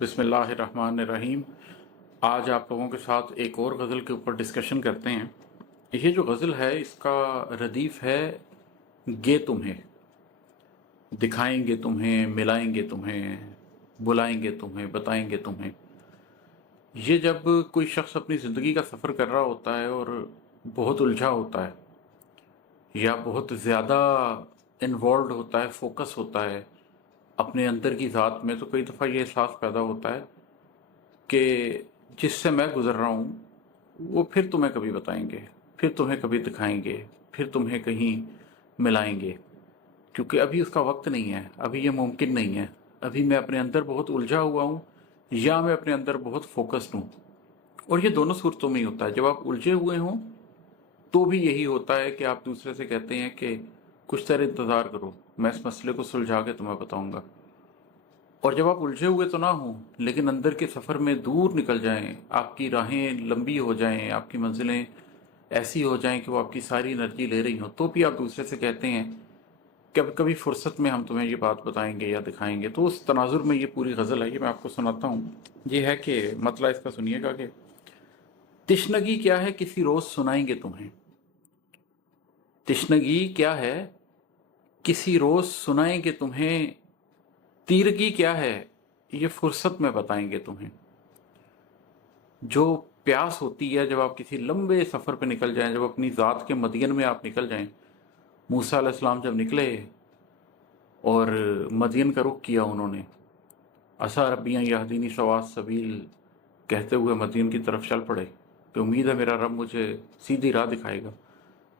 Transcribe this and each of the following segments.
बिस्मिल्लाहिर्रहमानिर्रहीम। आज आप लोगों के साथ एक और गज़ल के ऊपर डिस्कशन करते हैं। ये जो गज़ल है इसका रदीफ़ है गे तुम्हें, दिखाएंगे तुम्हें, मिलाएंगे तुम्हें, बुलाएंगे तुम्हें, बताएंगे तुम्हें। ये जब कोई शख्स अपनी ज़िंदगी का सफ़र कर रहा होता है और बहुत उलझा होता है या बहुत ज़्यादा इन्वॉल्व होता है, फोकस होता है अपने अंदर की ज़ात में, तो कई दफ़ा ये एहसास पैदा होता है कि जिससे मैं गुज़र रहा हूँ वो फिर तुम्हें कभी बताएंगे, फिर तुम्हें कभी दिखाएंगे, फिर तुम्हें कहीं मिलाएंगे, क्योंकि अभी उसका वक्त नहीं है, अभी ये मुमकिन नहीं है। अभी मैं अपने अंदर बहुत उलझा हुआ हूँ या मैं अपने अंदर बहुत फोकस्ड हूँ। और ये दोनों सूरतों में ही होता है। जब आप उलझे हुए हों तो भी यही होता है कि आप दूसरे से कहते हैं कि कुछ देर इंतज़ार करो, मैं इस मसले को सुलझा के तुम्हें बताऊंगा। और जब आप उलझे हुए तो ना हो लेकिन अंदर के सफ़र में दूर निकल जाएं, आपकी राहें लंबी हो जाएं, आपकी मंजिलें ऐसी हो जाएं कि वो आपकी सारी एनर्जी ले रही हो, तो भी आप दूसरे से कहते हैं कि अब कभी फुर्सत में हम तुम्हें ये बात बताएंगे या दिखाएंगे। तो उस तनाजुर में ये पूरी गज़ल है, ये मैं आपको सुनाता हूँ। ये है कि मतलब इसका सुनिएगा कि तिश्नगी क्या है किसी रोज़ सुनाएंगे तुम्हें, तिश्नगी क्या है किसी रोज़ सुनाएंगे तुम्हें, तीरगी क्या है ये फुर्सत में बताएंगे तुम्हें। जो प्यास होती है जब आप किसी लंबे सफ़र पे निकल जाएं, जब अपनी ज़ात के मदियन में आप निकल जाएं। मूसा अलैहिस्सलाम जब निकले और मदियन का रुख किया उन्होंने, असा रब्बियाँ यहदीनी सवात सबील कहते हुए मदियन की तरफ चल पड़े कि उम्मीद है मेरा रब मुझे सीधी राह दिखाएगा।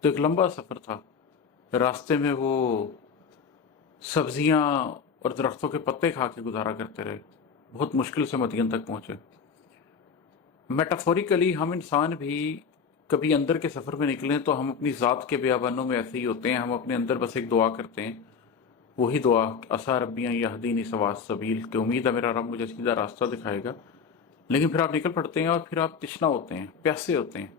तो एक लंबा सफ़र था, रास्ते में वो सब्जियां और दरख्तों के पत्ते खा के गुजारा करते रहे, बहुत मुश्किल से मदियन तक पहुँचे। मेटाफोरिकली हम इंसान भी कभी अंदर के सफ़र में निकलें तो हम अपनी ज़ात के बियाबानों में ऐसे ही होते हैं। हम अपने अंदर बस एक दुआ करते हैं, वही दुआ असा रब्बियाँ यहदीनी सवात सबील कि उम्मीद है मेरा रब मुझे सीधा रास्ता दिखाएगा। लेकिन फिर आप निकल पड़ते हैं और फिर आप तिश्ना होते हैं, प्यासे होते हैं,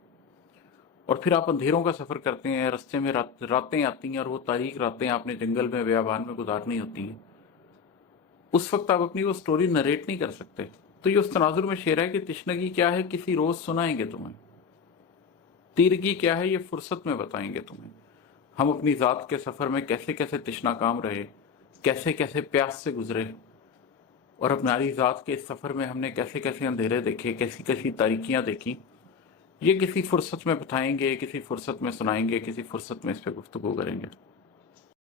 और फिर आप अंधेरों का सफ़र करते हैं। रास्ते में रातें आती हैं और वो तारीख रातें आपने जंगल में बियाबान में गुजारनी होती हैं। उस वक्त आप अपनी वो स्टोरी नरेट नहीं कर सकते। तो ये उस तनाजुर में शेर है कि तिश्नगी क्या है किसी रोज़ सुनाएंगे तुम्हें, तीरगी क्या है ये फुर्सत में बताएंगे तुम्हें। हम अपनी ज़ात के सफ़र में कैसे कैसे तिश्ना काम रहे, कैसे कैसे प्यास से गुजरे, और अपनी ज़ात के इस सफ़र में हमने कैसे कैसे अंधेरे देखे, कैसी कैसी तारीकियाँ देखी, ये किसी फुर्सत में बताएंगे, किसी फुर्सत में सुनाएंगे, किसी फुर्सत में इस पर गुफ्तगू करेंगे।